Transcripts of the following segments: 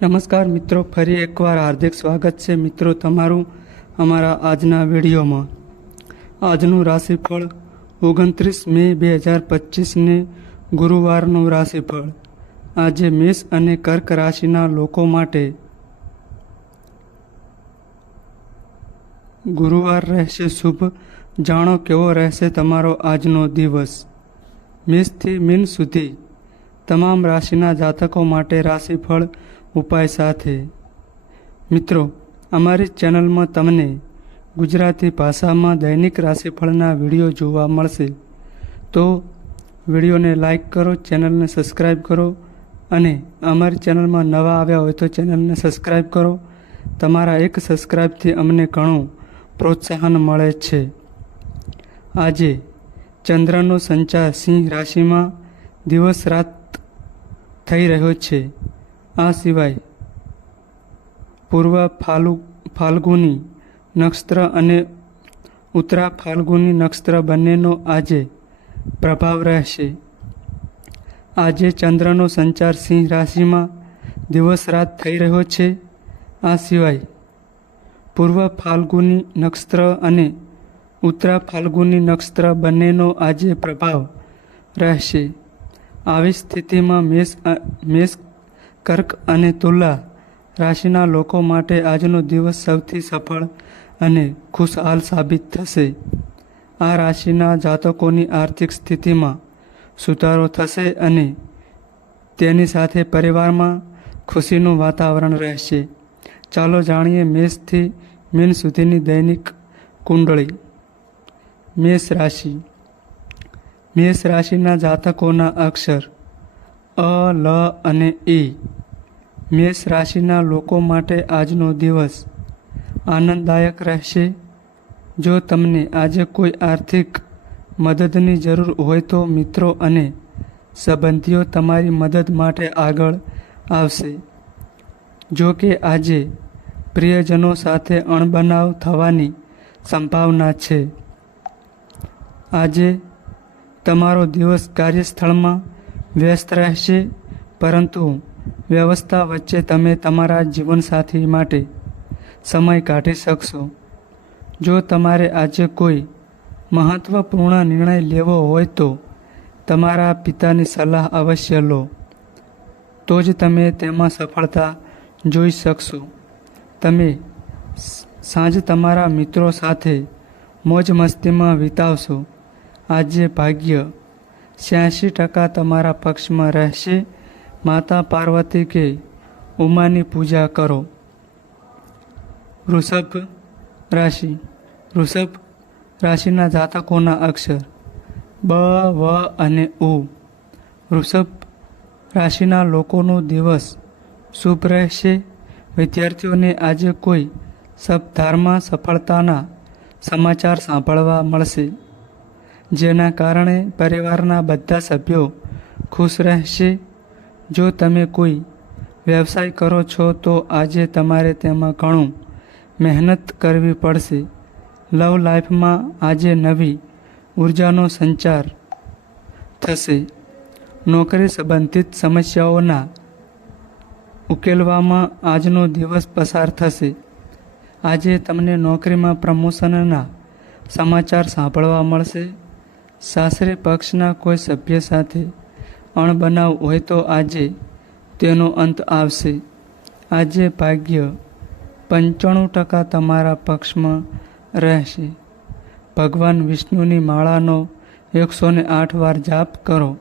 નમસ્કાર મિત્રો, ફરી એકવાર હાર્દિક સ્વાગત છે મિત્રો તમારું અમારા આજના વિડીયોમાં. આજનું રાશિફળ ઓગણત્રીસ મે બે હજાર પચીસને ગુરુવારનું રાશિફળ. આજે મેષ અને કર્ક રાશિના લોકો માટે ગુરુવાર રહેશે શુભ. જાણો કેવો રહેશે તમારો આજનો દિવસ. મેષથી મીન સુધી તમામ રાશિના જાતકો માટે રાશિફળ ઉપાય સાથે. મિત્રો, અમારી ચેનલમાં તમને ગુજરાતી ભાષામાં દૈનિક રાશિફળના વીડિયો જોવા મળશે. તો વિડીયોને લાઈક કરો, ચેનલને સબસ્ક્રાઈબ કરો અને અમારી ચેનલમાં નવા આવ્યા હોય તો ચેનલને સબસ્ક્રાઈબ કરો. તમારા એક સબસ્ક્રાઈબથી અમને ઘણું પ્રોત્સાહન મળે છે. આજે ચંદ્રનો સંચાર સિંહ રાશિમાં દિવસ રાત થઈ રહ્યો છે. આ સિવાય પૂર્વ ફાલુ, ફાલ્ગુની નક્ષત્ર અને ઉત્તરા ફાલ્ગુની નક્ષત્ર બંનેનો આજે પ્રભાવ રહેશે. આજે ચંદ્રનો સંચાર સિંહ રાશિમાં દિવસ રાત થઈ રહ્યો છે. આ સિવાય પૂર્વ ફાલ્ગુની નક્ષત્ર અને ઉત્તરા ફાલ્ગુની નક્ષત્ર બંનેનો આજે પ્રભાવ રહેશે. આવી સ્થિતિમાં મેષ મેષ કર્ક અને તુલા રાશિના લોકો માટે આજનો દિવસ સૌથી સફળ અને ખુશહાલ સાબિત થશે. આ રાશિના જાતકોની આર્થિક સ્થિતિમાં સુધારો થશે અને તેની સાથે પરિવારમાં ખુશીનું વાતાવરણ રહેશે. ચાલો જાણીએ મેષથી મીન સુધીની દૈનિક કુંડળી. મેષ રાશિ. મેષ રાશિના જાતકોના અક્ષર અ, લ અને એ મેષ રાશિના લોકો માટે આજનો દિવસ આનંદદાયક રહેશે. જો તમને આજે કોઈ આર્થિક મદદની જરૂર હોય તો મિત્રો અને સંબંધીઓ તમારી મદદ માટે આગળ આવશે. જો કે આજે પ્રિયજનો સાથે અણબનાવ થવાની સંભાવના છે. આજે તમારો દિવસ કાર્યસ્થળમાં વ્યસ્ત રહેશે, પરંતુ વ્યવસ્થા વચ્ચે તમે તમારા જીવનસાથી માટે સમય કાઢી શકશો. જો તમારે આજે કોઈ મહત્ત્વપૂર્ણ નિર્ણય લેવો હોય તો તમારા પિતાની સલાહ અવશ્ય લો. તો જ તમે તેમાં સફળતા જોઈ શકશો. તમે સાંજ તમારા મિત્રો સાથે મોજ મસ્તીમાં વિતાવશો. આજે ભાગ્ય. છ્યાસી ટકા તમારા પક્ષમાં રહેશે. માતા પાર્વતી કે ઉમાની પૂજા કરો. વૃષભ રાશિ. વૃષભ રાશિના જાતકોના અક્ષર બ, વ અને ઉ. વૃષભ રાશિના લોકોનો દિવસ શુભ રહેશે. વિદ્યાર્થીઓને આજે કોઈ સપધારમાં સફળતાના સમાચાર સાંભળવા મળશે. જેના કારણે પરિવારના બધા સભ્યો ખુશ રહેશે. જો તમે કોઈ વ્યવસાય કરો છો, તો આજે તમારે તેમાં ઘણું મહેનત કરવી પડશે. લવ લાઈફમાં આજે નવી ઉર્જાનો સંચાર થશે. નોકરી સંબંધિત સમસ્યાઓના ઉકેલવામાં આજનો દિવસ પસાર થશે. આજે તમને નોકરીમાં પ્રમોશનના સમાચાર સાંભળવા મળશે. સાસરે પક્ષના કોઈ સભ્ય સાથે અણબનાવ હોય તો આજે તેનો અંત આવશે. આજે ભાગ્ય પંચાણું ટકા તમારા પક્ષમાં રહેશે. ભગવાન વિષ્ણુની માળાનો એકસો ને આઠ વાર જાપ કરો.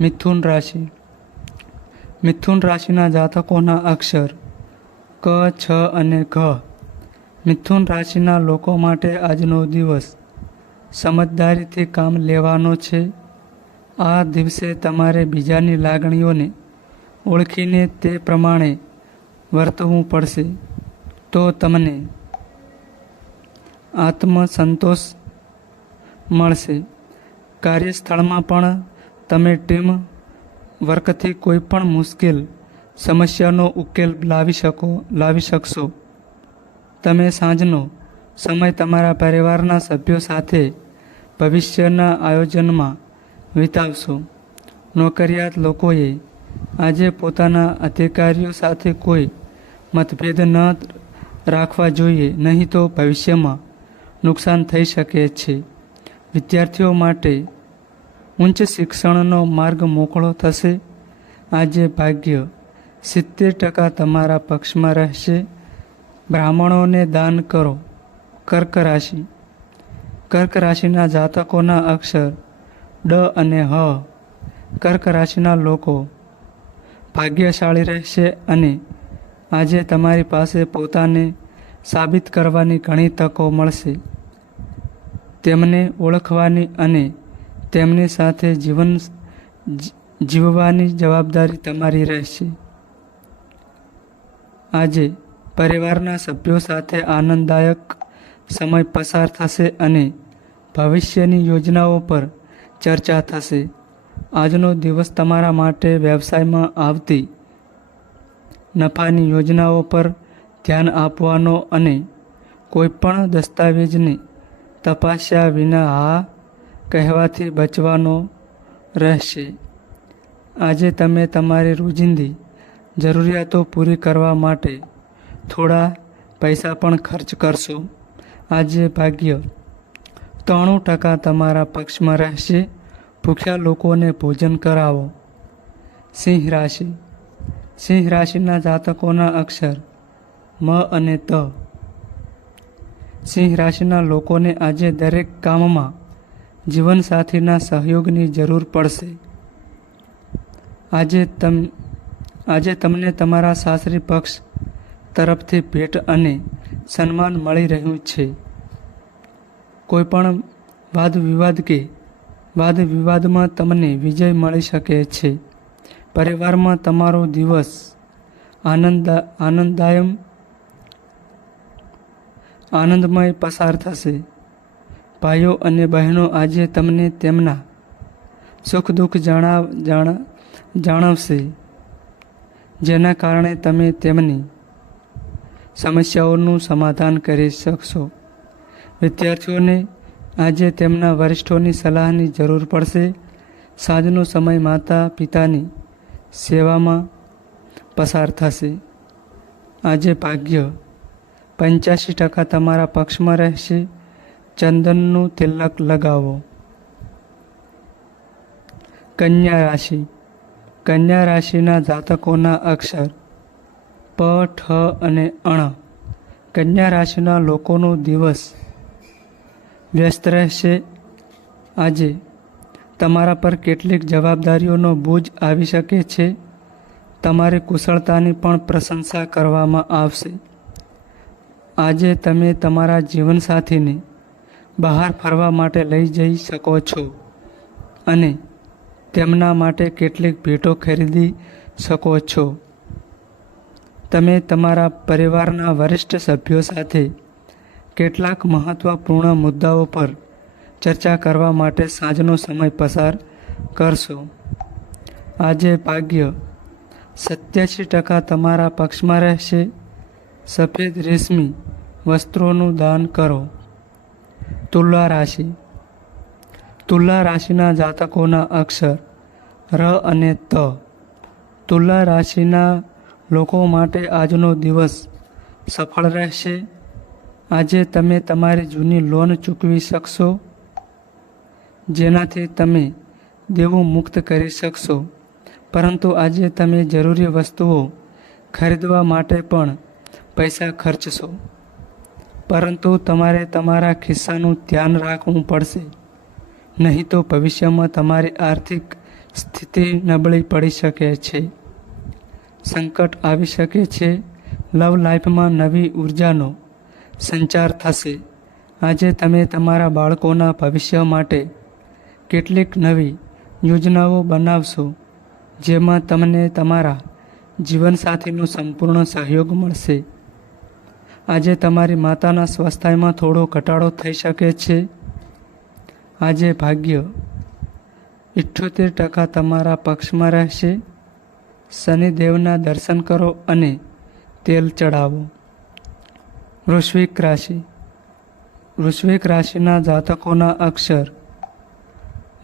મિથુન રાશિ. મિથુન રાશિના જાતકોના અક્ષર ક, છ અને ઘ. મિથુન રાશિના લોકો માટે આજનો દિવસ સમજદારીથી કામ લેવાનો છે. આ દિવસે તમારે બીજાની લાગણીઓને ઓળખીને તે પ્રમાણે વર્તવું પડશે. તો તમને આત્મસંતોષ મળશે. કાર્યસ્થળમાં પણ તમે ટીમ વર્કથી કોઈ પણ મુશ્કેલ સમસ્યાનો ઉકેલ લાવી શકો, લાવી શકશો. તમે સાંજનો સમય તમારા પરિવારના સભ્યો સાથે ભવિષ્યના આયોજનમાં વિતાવશો. નોકરિયાત લોકોએ આજે પોતાના અધિકારીઓ સાથે કોઈ મતભેદ ન રાખવા જોઈએ, નહીં તો ભવિષ્યમાં નુકસાન થઈ શકે છે. વિદ્યાર્થીઓ માટે ઉચ્ચ શિક્ષણનો માર્ગ મોકળો થશે. આજે ભાગ્ય સિત્તેર ટકા તમારા પક્ષમાં રહેશે. બ્રાહ્મણોને દાન કરો. કર્ક રાશિ. કર્ક રાશિના જાતકોના અક્ષર ડ અને હ કર્ક રાશિના લોકો. ભાગ્યશાળી રહેશે અને આજે તમારી પાસે પોતાને સાબિત કરવાની ઘણી તકો મળશે. તેમને ઓળખવાની અને તેમની સાથે જીવન જીવવાની જવાબદારી તમારી રહેશે. આજે પરિવારના સભ્યો સાથે આનંદદાયક સમય પસાર થશે અને ભવિષ્યની યોજનાઓ પર ચર્ચા થશે. આજનો દિવસ તમારા માટે વ્યવસાયમાં આવતી નફાની યોજનાઓ પર ધ્યાન આપવાનો અને કોઈપણ દસ્તાવેજને તપાસ્યા વિના હા કહેવાથી બચવાનો રહેશે. આજે તમે તમારી રોજિંદી જરૂરિયાતો પૂરી કરવા માટે થોડા પૈસા પણ ખર્ચ કરશો. આજે ભાગ્ય ત્રાણું ટકા તમારા પક્ષમાં રહેશે. ભૂખ્યા લોકોને ભોજન કરાવો. સિંહ રાશિ. સિંહ રાશિના જાતકોના અક્ષર મ અને ત. સિંહ રાશિના લોકોને આજે દરેક કામમાં જીવનસાથીના સહયોગની જરૂર પડશે. આજે તમ, આજે તમને તમારા સાસરી પક્ષ તરફથી ભેટ અને સન્માન મળી રહ્યું છે. કોઈપણ વાદ વિવાદ કે વાદ વિવાદમાં તમને વિજય મળી શકે છે. પરિવારમાં તમારો દિવસ આનંદ આનંદદાયમ આનંદમય પસાર થશે. ભાઈઓ અને બહેનો આજે તમને તેમના સુખ દુઃખ જણાવ, જાણ, જાણવશે, જેના કારણે તમે તેમની સમસ્યાઓનું સમાધાન કરી શકશો. વિદ્યાર્થીઓને આજે તેમના વરિષ્ઠોની સલાહની જરૂર પડશે. સાંજનો સમય માતા પિતાની સેવામાં પસાર થશે. આજે ભાગ્ય પંચ્યાસી ટકા તમારા પક્ષમાં રહેશે. ચંદનનું તિલક લગાવો. કન્યા રાશિ. કન્યા રાશિના જાતકોના અક્ષર પ, ઠ અને અણ. કન્યા રાશિના લોકોનો દિવસ વ્યસ્ત રહેશે? આજે તમારા પર કેટલીક જવાબદારીઓનો બોજ આવી શકે છે. તમારી કુશળતાની પણ પ્રશંસા કરવામાં આવશે. આજે તમે તમારા જીવનસાથીને બહાર ફરવા માટે લઈ જઈ શકો છો અને તેમના માટે કેટલીક ભેટો ખરીદી શકો છો. તમે તમારા પરિવારના વરિષ્ઠ સભ્યો સાથે કેટલાક મહત્ત્વપૂર્ણ મુદ્દાઓ પર ચર્ચા કરવા માટે સાંજનો સમય પસાર કરશો. આજે ભાગ્ય સત્યાસી ટકા તમારા પક્ષમાં રહેશે. સફેદ રેશમી વસ્ત્રોનું દાન કરો. તુલા રાશિ. તુલા રાશિના જાતકોના અક્ષર ર અને ત. તુલા રાશિના લોકો માટે આજનો દિવસ સફળ રહેશે. આજે તમે તમારી જૂની લોન ચૂકવી શકશો, જેનાથી તમે દેવું મુક્ત કરી શકશો. પરંતુ આજે તમે જરૂરી વસ્તુઓ ખરીદવા માટે પણ પૈસા ખર્ચશો. પરંતુ તમારે તમારા ખિસ્સાનું ધ્યાન રાખવું પડશે. નહીં તો ભવિષ્યમાં તમારી આર્થિક સ્થિતિ નબળી પડી શકે છે. સંકટ આવી શકે છે. લવ લાઈફમાં નવી ઉર્જાનો સંચાર થશે. આજે તમે તમારા બાળકોના ભવિષ્ય માટે કેટલીક નવી યોજનાઓ બનાવશો, જેમાં તમને તમારા જીવનસાથીનો સંપૂર્ણ સહયોગ મળશે. આજે તમારી માતાના સ્વાસ્થ્યમાં થોડો ઘટાડો થઈ શકે છે. આજે ભાગ્ય ઇઠ્યોતેર ટકા તમારા પક્ષમાં રહેશે. શનિદેવના દર્શન કરો અને તેલ ચડાવો વૃશ્વિક રાશિ. વૃશ્વિક રાશિના જાતકોના અક્ષર.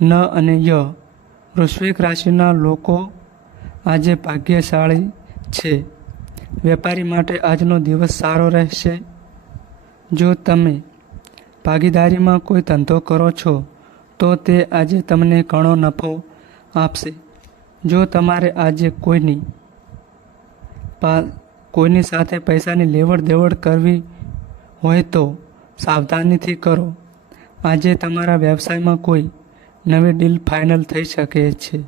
ન અને ય. વૃશ્વિક રાશિના લોકો આજે ભાગ્યશાળી છે. વેપારી માટે આજનો દિવસ સારો રહેશે. જો તમે ભાગીદારીમાં કોઈ ધંધો કરો છો, તો તે આજે તમને ઘણો નફો આપશે. જો તમારે આજે કોઈની પા, કોઈની સાથે પૈસાની લેવડ દેવડ કરવી હોય તો સાવધાનીથી કરો. આજે તમારા વ્યવસાયમાં કોઈ નવી ડીલ ફાઇનલ થઈ શકે છે.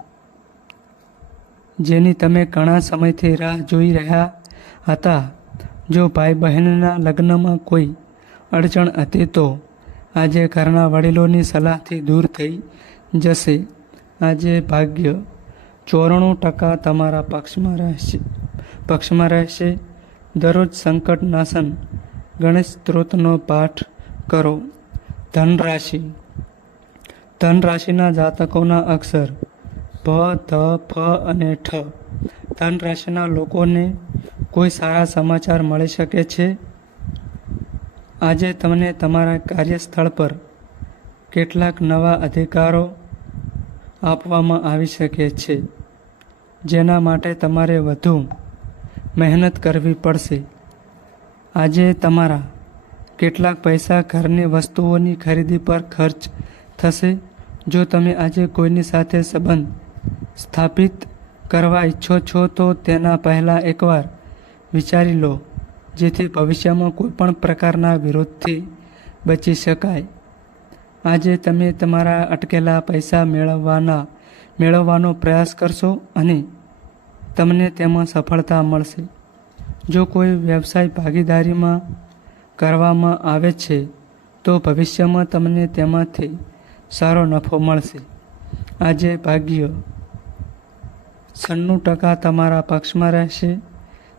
જેની તમે ઘણા સમયથી રાહ જોઈ રહ્યા હતા. જો ભાઈ બહેનના લગ્નમાં કોઈ અડચણ હતી તો આજે ઘરના વડીલોની સલાહથી દૂર થઈ જશે. આજે ભાગ્ય ચોરાણું ટકા તમારા પક્ષમાં રહેશે. પક્ષમાં રહેશે. દરરોજ સંકટ નાશન ગણેશ સ્ત્રોતનો પાઠ કરો. ધન રાશિ ધન રાશિના જાતકોના અક્ષર ભ ધ, ફ અને ઠ. ધન રાશિના લોકોને કોઈ સારા સમાચાર મળી શકે છે? આજે તમને તમારા કાર્યસ્થળ પર કેટલાક નવા અધિકારો આપવામાં આવી શકે છે, જેના માટે તમારે વધુ મહેનત કરવી પડશે. આજે તમારા કેટલાક પૈસા ઘરની વસ્તુઓની ખરીદી પર ખર્ચ થશે. જો તમે આજે કોઈની સાથે સંબંધ સ્થાપિત કરવા ઈચ્છો છો, તો તેના પહેલાં એકવાર વિચારી લો, જેથી ભવિષ્યમાં કોઈપણ પ્રકારના વિરોધથી બચી શકાય. આજે તમે તમારા અટકેલા પૈસા મેળવવાના, મેળવવાનો પ્રયાસ કરશો અને તમને તેમાં સફળતા મળશે. જો કોઈ વ્યવસાય ભાગીદારીમાં કરવામાં આવે છે, તો ભવિષ્યમાં તમને તેમાંથી સારો નફો મળશે. આજે ભાગ્ય. સન્નું ટકા તમારા પક્ષમાં રહેશે.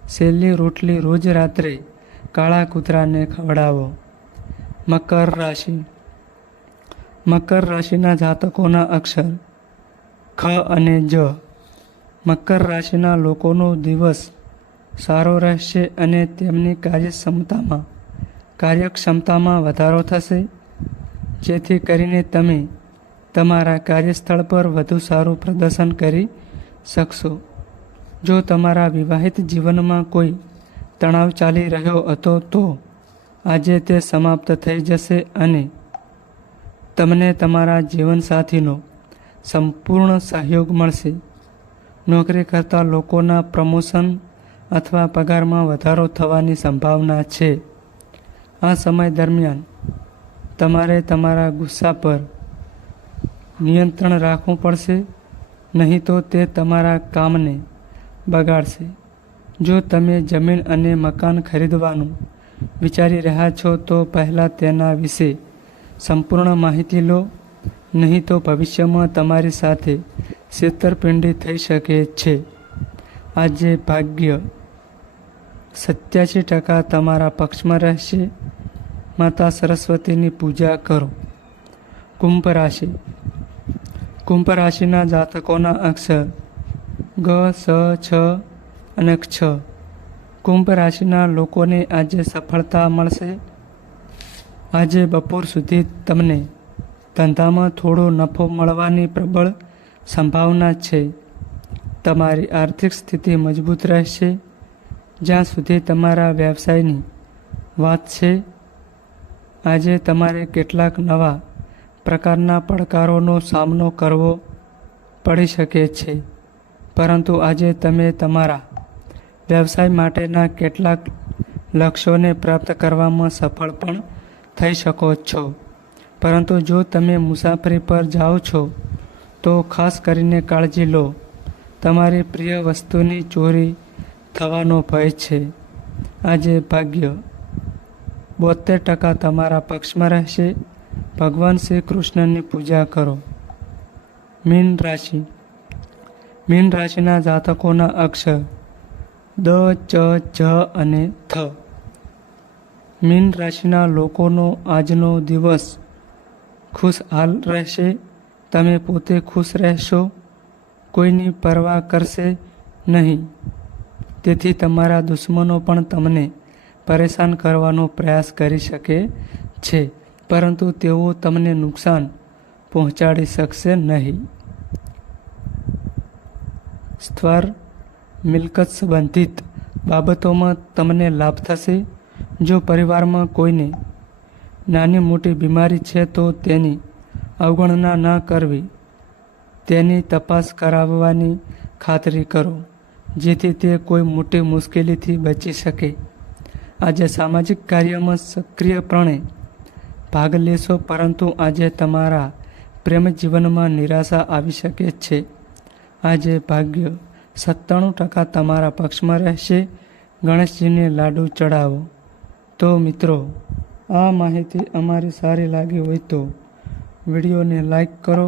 સેલી રોટલી રોજ રાત્રે કાળા કૂતરાને ખવડાવો. મકર રાશિ. મકર રાશિના જાતકોના અક્ષર ખ અને જ. મકર રાશિના લોકોનો દિવસ સારો રહેશે અને તેમની કાર્યક્ષમતામાં કાર્યક્ષમતામાં વધારો થશે. જેથી કરીને તમે તમારા કાર્યસ્થળ પર વધુ સારું પ્રદર્શન કરી શકશો. જો તમારા વિવાહિત જીવનમાં કોઈ તણાવ ચાલી રહ્યો હતો તો આજે તે સમાપ્ત થઈ જશે અને તમને તમારા જીવનસાથીનો સંપૂર્ણ સહયોગ મળશે. નોકરી કરતા લોકોના પ્રમોશન અથવા પગારમાં વધારો થવાની સંભાવના છે. આ સમય દરમિયાન તમારે તમારા ગુસ્સા પર નિયંત્રણ રાખવું પડશે, નહીં તો તે તમારા કામને બગાડશે. જો તમે જમીન અને મકાન ખરીદવાનું વિચારી રહ્યા છો, તો પહેલાં તેના વિશે સંપૂર્ણ માહિતી લો, નહીં તો ભવિષ્યમાં તમારી સાથે છેતરપિંડી થઈ શકે છે. આજે ભાગ્ય સત્યાસી ટકા તમારા પક્ષમાં રહેશે. માતા સરસ્વતીની પૂજા કરો. કુંભ રાશિ. કુંભ રાશિના જાતકોના અક્ષર ગ, સ, છ અને છ કુંભ રાશિના લોકોને આજે સફળતા મળશે. આજે બપોર સુધી તમને ધંધામાં થોડો નફો મળવાની પ્રબળ સંભાવના છે. તમારી આર્થિક સ્થિતિ મજબૂત રહેશે. જ્યાં સુધી તમારા વ્યવસાયની વાત છે, આજે તમારે કેટલાક નવા પ્રકારના પડકારોનો સામનો કરવો પડી શકે છે. પરંતુ આજે તમે તમારા વ્યવસાય માટેના કેટલાક લક્ષ્યોને પ્રાપ્ત કરવામાં સફળ પણ થઈ શકો છો. પરંતુ જો તમે મુસાફરી પર જાઓ છો, તો ખાસ કરીને કાળજી લો. તમારી પ્રિય વસ્તુની ચોરી થવાનો ભય છે. આજે ભાગ્ય. બોતેર ટકા તમારા પક્ષમાં રહેશે. ભગવાન શ્રી કૃષ્ણની પૂજા કરો. મીન રાશિ. મીન રાશિના જાતકોના અક્ષર દ, ચ, જ અને થ. મીન રાશિના લોકોનો આજનો દિવસ ખુશહાલ રહેશે. તમે પોતે ખુશ રહેશો. કોઈની પરવા કરશે નહીં. તેથી તમારા દુશ્મનો પણ તમને પરેશાન કરવાનો પ્રયાસ કરી શકે છે, પરંતુ તેઓ તમને નુકસાન પહોંચાડી શકશે નહીં. સ્થર મિલકત સંબંધિત બાબતોમાં તમને લાભ થશે. જો પરિવારમાં કોઈને નાની મોટી બીમારી છે તો તેની અવગણના ન કરવી. તેની તપાસ કરાવવાની ખાતરી કરો, જેથી તે કોઈ મોટી મુશ્કેલીથી બચી શકે. આજે સામાજિક કાર્યમાં સક્રિયપણે ભાગ લેશો, પરંતુ આજે તમારા પ્રેમ જીવનમાં નિરાશા આવી શકે છે. આજે ભાગ્ય સત્તાણું ટકા તમારા પક્ષમાં રહેશે. ગણેશજીને લાડુ ચડાવો. તો મિત્રો, આ માહિતી અમારી સારી લાગી હોય તો વિડીયોને લાઈક કરો